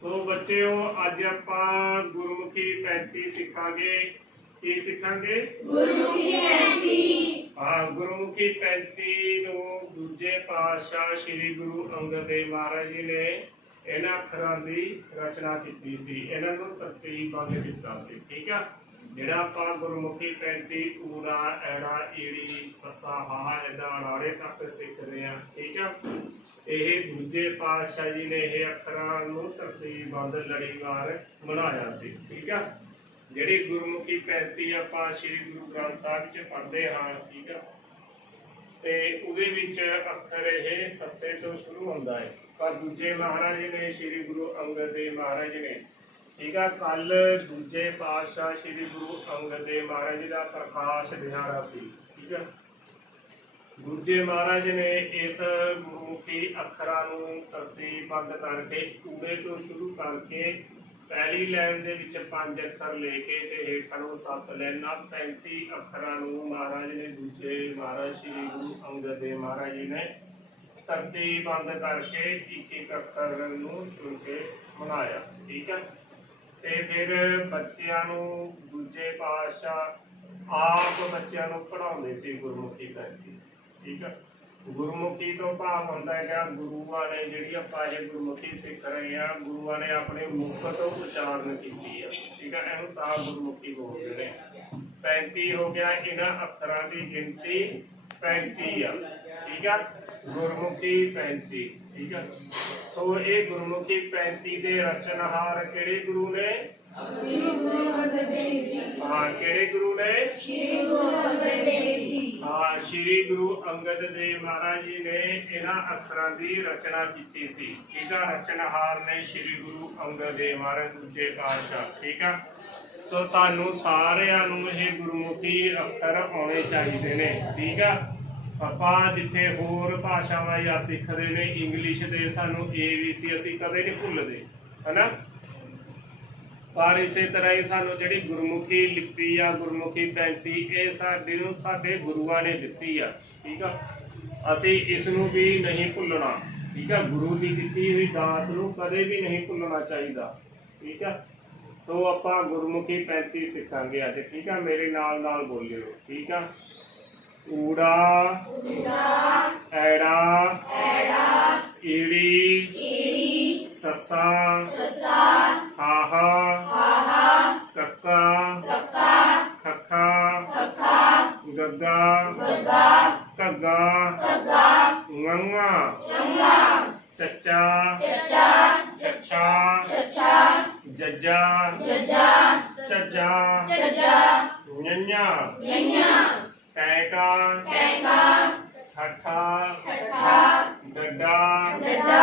ਸੋ ਬੱਚਿਓ ਅੱਜ ਆਪਾਂ ਗੁਰਮੁਖੀ 35 ਸਿੱਖਾਂਗੇ। ਕੀ ਸਿੱਖਾਂਗੇ? ਗੁਰਮੁਖੀ ਪੈਂਤੀ। ਹਾਂ ਗੁਰਮੁਖੀ 35 ਨੂੰ ਦੂਜੇ ਪਾਤਸ਼ਾਹ ਸ੍ਰੀ ਗੁਰੂ ਅੰਗਦ ਦੇਵ ਮਹਾਰਾਜ ਜੀ ਨੇ ਇਹਨਾਂ ਅੱਖਰਾਂ ਦੀ ਰਚਨਾ ਕੀਤੀ ਸੀ। ਇਹਨਾਂ ਨੂੰ ਤਰਤੀਬਬੱਧ ਕੀਤਾ ਸੀ ਠੀਕ ਆ? ਜਿਹੜਾ ਆਪਾਂ ਗੁਰਮੁਖੀ 35 ਊੜਾ ਐੜਾ ਈੜੀ ਸੱਸਾ ਹਾ ਇਹਦਾ ਅੜਾੜੇ ਤੱਕ ਸਿੱਖਦੇ ਆ ਠੀਕ ਆ? ਇਹ ਦੂਜੇ ਪਾਤਸ਼ਾਹ ਜੀ ਨੇ ਇਹ ਅੱਖਰਾਂ ਨੂੰ ਤਰਤੀਬਬੱਧ ਲੜੀਵਾਰ ਬਣਾਇਆ ਸੀ, ਠੀਕ ਆ? ਜਿਹੜੀ ਗੁਰਮੁਖੀ 35 ਆਪਾਂ ਸ੍ਰੀ ਗੁਰੂ ਗ੍ਰੰਥ ਸਾਹਿਬ ਚ ਪੜ੍ਹਦੇ ਹਾਂ, ਠੀਕ ਆ? ਤੇ ਉਹਦੇ ਵਿੱਚ ਅੱਖਰ ਇਹ ਸੱਸੇ ਤੋਂ ਸ਼ੁਰੂ ਹੁੰਦਾ ਹੈ। ਪਰ ਦੂਜੇ ਮਹਾਰਾਜ ਨੇ, ਸ੍ਰੀ ਗੁਰੂ ਅੰਗਦ ਦੇਵ ਮਹਾਰਾਜ ਨੇ ਠੀਕ ਆ ਕੱਲ ਦੂਜੇ ਪਾਤਸ਼ਾਹ ਸ੍ਰੀ ਗੁਰੂ ਅੰਗਦ ਦੇਵ ਮਹਾਰਾਜ ਜੀ ਦਾ ਪ੍ਰਕਾਸ਼ ਦਿਹਾੜਾ ਸੀ, ਠੀਕ ਆ। ਦੂਜੇ ਮਹਾਰਾਜ ਨੇ ਇਸ ਗੁਰਮੁਖੀ ਅੱਖਰਾਂ ਨੂੰ ਤਰਤੀਬਬੱਧ ਕਰਕੇ ਊੜੇ ਤੋਂ ਸ਼ੁਰੂ ਕਰਕੇ ਪਹਿਲੀ ਲਾਈਨ ਦੇ ਵਿੱਚ ਪੰਜ ਅੱਖਰ ਲੈ ਕੇ ਤੇ ਹੇਠਾਂ ਨੂੰ ਸੱਤ ਲੈਣਾ 35 ਅੱਖਰਾਂ ਨੂੰ ਮਹਾਰਾਜ ਨੇ, ਦੂਜੇ ਮਹਾਰਾਜ ਸ੍ਰੀ ਗੁਰੂ ਅੰਗਦ ਦੇਵ ਮਹਾਰਾਜ ਜੀ ਨੇ ਤਰਤੀਬਬੱਧ ਕਰਕੇ ਇੱਕ ਇੱਕ ਅੱਖਰ ਨੂੰ ਚੁਣ ਕੇ ਬਣਾਇਆ, ਠੀਕ ਹੈ ਤੇ ਫਿਰ ਬੱਚਿਆਂ ਨੂੰ ਦੂਜੇ ਪਾਤਸ਼ਾਹ ਆਪ ਬੱਚਿਆਂ ਨੂੰ ਪੜਾਉਂਦੇ ਸੀ ਗੁਰਮੁਖੀ ਕਰਕੇ, ਠੀਕ ਹੈ ਗੁਰਮੁਖੀ ਤੋਂ ਭਾਵ ਹੁੰਦਾ ਹੈਗਾ ਗੁਰੂਆਂ ਨੇ ਜਿਹੜੀ ਆਪਾਂ ਇਹ ਗੁਰਮੁਖੀ ਸਿੱਖ ਰਹੇ ਆ ਗੁਰੂਆਂ ਨੇ ਆਪਣੇ ਮੁਖ ਤੋਂ ਉਚਾਰਨ ਕੀਤੀ ਆ, ਠੀਕ ਹੈ ਇਹਨੂੰ ਤਾਂ ਗੁਰਮੁਖੀ ਬੋਲਦੇ ਨੇ। 35 ਹੋ ਗਿਆ, ਇਹਨਾਂ ਅੱਖਰਾਂ ਦੀ ਗਿਣਤੀ 35 ਆ, ਠੀਕ ਆ? ਗੁਰਮੁਖੀ 35 ਠੀਕ ਆ? ਸੋ ਇਹ ਗੁਰਮੁਖੀ 35 ਦੇ ਰਚਨਹਾਰ ਕਿਹੜੇ ਗੁਰੂ ਨੇ? ਸ੍ਰੀ ਗੁਰੂ ਅੰਗਦ ਦੇਵ ਜੀ। ਹਾਂ ਕਿਹੜੇ ਗੁਰੂ ਨੇ? ਸ੍ਰੀ ਗੁਰੂ ਅੰਗਦ ਦੇਵ ਜੀ। ਹਾਂ ਸ੍ਰੀ ਗੁਰੂ ਅੰਗਦ ਦੇਵ ਮਹਾਰਾਜ ਜੀ ਨੇ ਇਹਨਾਂ ਅੱਖਰਾਂ ਦੀ ਰਚਨਾ ਕੀਤੀ ਸੀ। ਇਹਦਾ ਰਚਨਹਾਰ ਨੇ ਸ੍ਰੀ ਗੁਰੂ ਅੰਗਦ ਦੇਵ ਮਹਾਰਾਜ ਦੂਜੇ ਪਾਤਸ਼ਾਹ ਠੀਕ ਆ? ਸੋ ਸਾਨੂੰ ਸਾਰਿਆਂ ਨੂੰ ਇਹ ਗੁਰਮੁਖੀ ਅੱਖਰ ਆਉਣੇ ਚਾਹੀਦੇ ਨੇ ਠੀਕ ਆ? ਆਪਾਂ ਜਿੱਥੇ ਹੋਰ ਭਾਸ਼ਾਵਾਂ ਜਾਂ ਸਿੱਖਦੇ ਨੇ ਇੰਗਲਿਸ਼ ਦੇ, ਸਾਨੂੰ ABC ਅਸੀਂ ਕਦੇ ਨਹੀਂ ਭੁੱਲਦੇ, ਹਨਾ? ਪਰ ਇਸੇ ਤਰ੍ਹਾਂ ਹੀ ਸਾਨੂੰ ਜਿਹੜੀ ਗੁਰਮੁਖੀ ਲਿਪੀ ਆ ਗੁਰਮੁਖੀ 35 ਇਹ ਸਾਡੇ ਨੂੰ ਸਾਡੇ ਗੁਰੂਆਂ ਨੇ ਦਿੱਤੀ ਆ, ਠੀਕ ਆ? ਅਸੀਂ ਇਸ ਨੂੰ ਵੀ ਨਹੀਂ ਭੁੱਲਣਾ, ਠੀਕ ਆ? ਗੁਰੂ ਦੀ ਦਿੱਤੀ ਹੋਈ ਦਾਤ ਨੂੰ ਕਦੇ ਵੀ ਨਹੀਂ ਭੁੱਲਣਾ ਚਾਹੀਦਾ, ਠੀਕ ਆ? ਸੋ ਆਪਾਂ ਗੁਰਮੁਖੀ 35 ਸਿੱਖਾਂਗੇ ਅੱਜ, ਠੀਕ ਆ? ਮੇਰੇ ਨਾਲ ਨਾਲ ਬੋਲਿਓ, ਠੀਕ ਆ? ਊੜਾ ਐੜਾ ਐੜਾ ਈੜੀ ਈੜੀ ਸੱਸਾ ਸਸਾ ਹਾਹਾ ਹਾਹਾ ਕੱਕਾ ਕੱਕਾ ਖੱਖਾ ਖੱਖਾ ਗੱਗਾ ਗੱਗਾ ਘੱਗਾ ਲੰਗਾ ਚੱਚਾ ਚੱਚਾ ਜੱਜਾ ਜੱਜਾ ਚੱਜਾ ਚੱਜਾ ਨੰਨਿਆ ਟੈਂਕਾ ਟੈਂਕਾ ਠੱਠਾ ਠੱਠਾ ਡੱਡਾ ਡੱਡਾ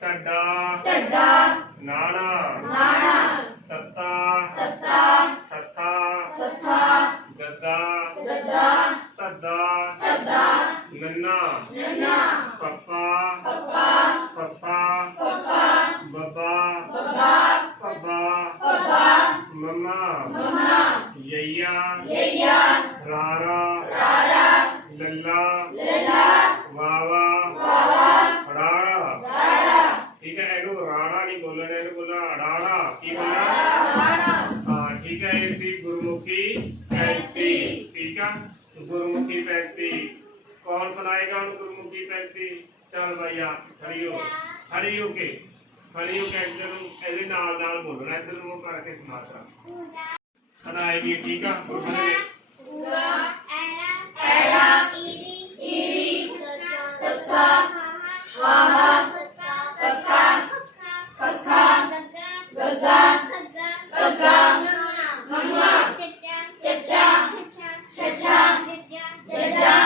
ਟੱਡਾ ਟੱਡਾ ਨਾਣਾ ਨਾਣਾ ਤੱਤਾ ਤੱਤਾ ਥੱਥਾ ਥੱਥਾ ਗੱਦਾ ਤੱਦਾ ਨੰਨਾ ਪੱਪਾ ਲੱਲਾ। ਲੱਲਾ। ਵਾਵਾ। ਵਾਵਾ। ਰਾੜਾ ਰਾੜਾ ਠੀਕ ਹੈ ਇਹਨੂੰ ਰਾੜਾ ਨਹੀਂ ਬੋਲਣਾ ਇਹਨੂੰ ਬੋਲਣਾ ਅੜਾੜਾ ਕੀ ਬੋਲਣਾ? ਰਾੜਾ ਹਾਂ ਠੀਕ ਹੈ ਇਹ ਸੀ ਗੁਰਮੁਖੀ 35 ਠੀਕ ਆ? ਗੁਰਮੁਖੀ 35 ਕੌਣ ਸੁਣਾਏਗਾ ਉਹਨੂੰ ਗੁਰਮੁਖੀ 35 ਚੱਲ ਭਈਆ ਖੜੀ ਹੋ ਖੜੀ ਹੋ ਕੇ। ਖੜੀ ਹੋ ਕੇ ਇੱਧਰ ਨੂੰ ਇਹਦੇ ਨਾਲ ਨਾਲ ਬੋਲਣਾ ਇੱਧਰ ਨੂੰ ਕਰਕੇ ਸੁਣਾ ਸਾ ਸੁਣਾਏਗੀ ਠੀਕ ਆ? ਬੋਲਣੇ ਹਾਹਾ ਕੱਕਾ ਖੱਖਾ ਗੱਗਾ ਗੱਗਾ ਮੰਮਾ ਚੱਚਾ ਛੱਛਾ ਜੱਜਾ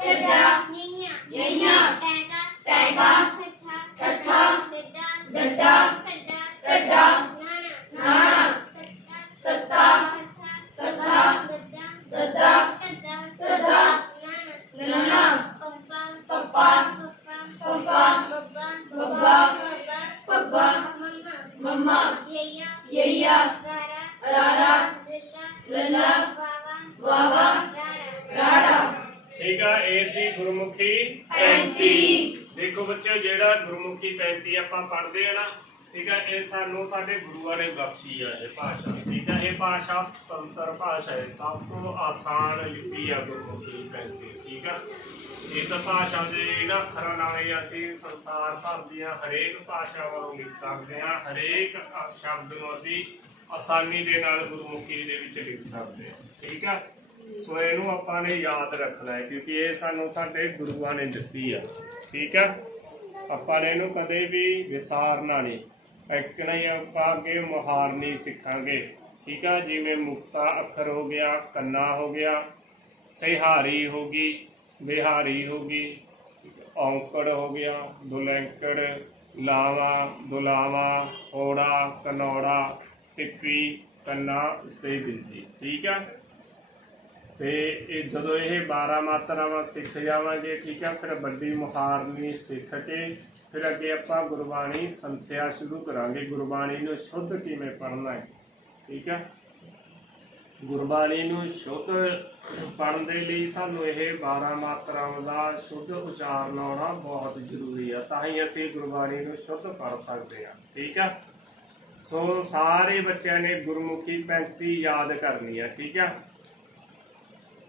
ਜੱਜਾ ਯਈਆ ਟੈਂਕਾ ਠੱਠਾ ਡੱਡਾ ਟੱਡਾ ਨਾਣਾ ਤੱਤਾ ਤੱਤਾ ਗੱਦਾ ਗੱਦਾ ਨੰਨਾ ਪੱਪਾ ਫੱਫਾ ਬੱਬਾ ਪੱਬਾ ਮੰਮਾ ਯਈਆ ਰਾਰਾ ਲੱਲਾ ਵਾਵਾ ਰਾੜਾ। ਠੀਕ ਆ ਇਹ ਸੀ ਗੁਰਮੁਖੀ 35 ਦੇਖੋ ਬੱਚਿਓ ਜਿਹੜਾ ਗੁਰਮੁਖੀ 35 ਆਪਾਂ ਪੜ੍ਹਦੇ ਆ ਨਾ ਠੀਕ ਹੈ ਇਹ ਸਾਨੂੰ ਸਾਡੇ ਗੁਰੂਆਂ ਨੇ ਬਖਸ਼ੀ ਆ ਇਹ ਭਾਸ਼ਾ। ਠੀਕ ਹੈ ਇਹ ਭਾਸ਼ਾ ਸੁਤੰਤਰ ਭਾਸ਼ਾ ਹੈ। ਸਭ ਤੋਂ ਆਸਾਨ ਲਿਪੀ ਆ ਗੁਰਮੁਖੀ ਪੈਂਤੀ ਠੀਕ ਹੈ ਇਸ ਭਾਸ਼ਾ ਦੇ ਇਹਨਾਂ ਅੱਖਰਾਂ ਨਾਲ ਹੀ ਅਸੀਂ ਸੰਸਾਰ ਭਰ ਦੀਆਂ ਹਰੇਕ ਭਾਸ਼ਾਵਾਂ ਨੂੰ ਲਿਖ ਸਕਦੇ ਹਾਂ। ਹਰੇਕ ਸ਼ਬਦ ਨੂੰ ਅਸੀਂ ਆਸਾਨੀ ਦੇ ਨਾਲ ਗੁਰਮੁਖੀ ਦੇ ਵਿੱਚ ਲਿਖ ਸਕਦੇ ਹਾਂ। ਠੀਕ ਹੈ ਸੋ ਇਹਨੂੰ ਆਪਾਂ ਨੇ ਯਾਦ ਰੱਖਣਾ ਹੈ ਕਿਉਂਕਿ ਇਹ ਸਾਨੂੰ ਸਾਡੇ ਗੁਰੂਆਂ ਨੇ ਦਿੱਤੀ ਆ। ਠੀਕ ਹੈ ਆਪਾਂ ਨੇ ਇਹਨੂੰ ਕਦੇ ਵੀ ਵਿਸਾਰਨਾ ਨਹੀਂ। ਇੱਕ ਹੀ ਆਪਾਂ ਅੱਗੇ ਮੁਹਾਰਨੀ ਸਿੱਖਾਂਗੇ। ਠੀਕ ਆ। ਜਿਵੇਂ ਮੁਕਤਾ ਅੱਖਰ ਹੋ ਗਿਆ, ਕੰਨਾ ਹੋ ਗਿਆ ਸਿਹਾਰੀ ਹੋ ਗਈ ਬਿਹਾਰੀ ਹੋ ਗਈ, ਔਂਕੜ ਹੋ ਗਿਆ, ਦੁਲੈਂਕੜ, ਲਾਵਾ, ਦੁਲਾਵਾ, ਹੋੜਾ, ਕਨੌੜਾ, ਟਿੱਪੀ, ਕੰਨਾ ਤੇ ਬਿੰਦੀ ਠੀਕ ਆ? ਤੇ ਇਹ ਜਦੋਂ ਇਹ 12 ਮਾਤਰਾਵਾਂ ਸਿੱਖ ਜਾਵਾਂਗੇ, ਠੀਕ ਹੈ ਫਿਰ ਵੱਡੀ ਮੁਹਾਰਨੀ ਸਿੱਖ ਕੇ ਫਿਰ ਅੱਗੇ ਆਪਾਂ ਗੁਰਬਾਣੀ ਸੰਥਿਆ ਸ਼ੁਰੂ ਕਰਾਂਗੇ। ਗੁਰਬਾਣੀ ਨੂੰ ਸ਼ੁੱਧ ਕਿਵੇਂ ਪੜ੍ਹਨਾ ਹੈ, ਠੀਕ ਹੈ ਗੁਰਬਾਣੀ ਨੂੰ ਸ਼ੁੱਧ ਪੜ੍ਹਨ ਦੇ ਲਈ ਸਾਨੂੰ ਇਹ 12 ਮਾਤਰਾਵਾਂ ਦਾ ਸ਼ੁੱਧ ਉਚਾਰਨ ਆਉਣਾ ਬਹੁਤ ਜ਼ਰੂਰੀ ਆ, ਤਾਂ ਹੀ ਅਸੀਂ ਗੁਰਬਾਣੀ ਨੂੰ ਸ਼ੁੱਧ ਪੜ੍ਹ ਸਕਦੇ ਹਾਂ ਠੀਕ ਆ? ਸੋ ਸਾਰੇ ਬੱਚਿਆਂ ਨੇ ਗੁਰਮੁਖੀ 35 ਯਾਦ ਕਰਨੀ ਹੈ ਠੀਕ ਆ?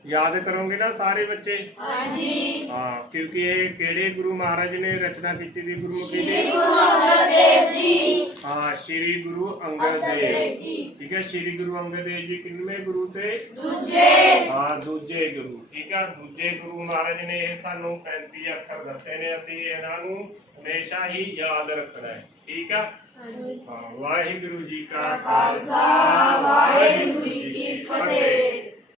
ਯਾਦ ਕਰੋਗੇ ਨਾ ਸਾਰੇ ਬੱਚੇ? ਹਾਂਜੀ। ਹਾਂ ਕਿਉਂਕਿ ਇਹ ਕਿਹੜੇ ਗੁਰੂ ਮਹਾਰਾਜ ਨੇ ਰਚਨਾ ਕੀਤੀ ਦੀ ਗੁਰਮੁਖੀ ਦੀ? ਗੁਰੂ ਅੰਗਦ ਦੇਵ ਜੀ। ਹਾਂ ਸ੍ਰੀ ਗੁਰੂ ਅੰਗਦ ਦੇਵ ਜੀ। ਠੀਕ ਹੈ ਸ੍ਰੀ ਗੁਰੂ ਅੰਗਦ ਦੇਵ ਜੀ ਕਿੰਨਵੇਂ ਗੁਰੂ ਤੇ? ਦੂਜੇ। ਹਾਂ ਦੂਜੇ ਗੁਰੂ। ਠੀਕ ਹੈ ਦੂਜੇ ਗੁਰੂ ਮਹਾਰਾਜ ਨੇ ਇਹ ਸਾਨੂੰ 35 ਅੱਖਰ ਦਿੱਤੇ ਨੇ ਅਸੀਂ ਇਹਨਾਂ ਨੂੰ ਹਮੇਸ਼ਾ ਹੀ ਯਾਦ ਰੱਖਣਾ ਹੈ। ਠੀਕ ਹੈ? ਹਾਂ ਵਾਹਿਗੁਰੂ ਜੀ ਕਾ ਖਾਲਸਾ ਵਾਹਿਗੁਰੂ ਜੀ ਕੀ ਫਤਿਹ।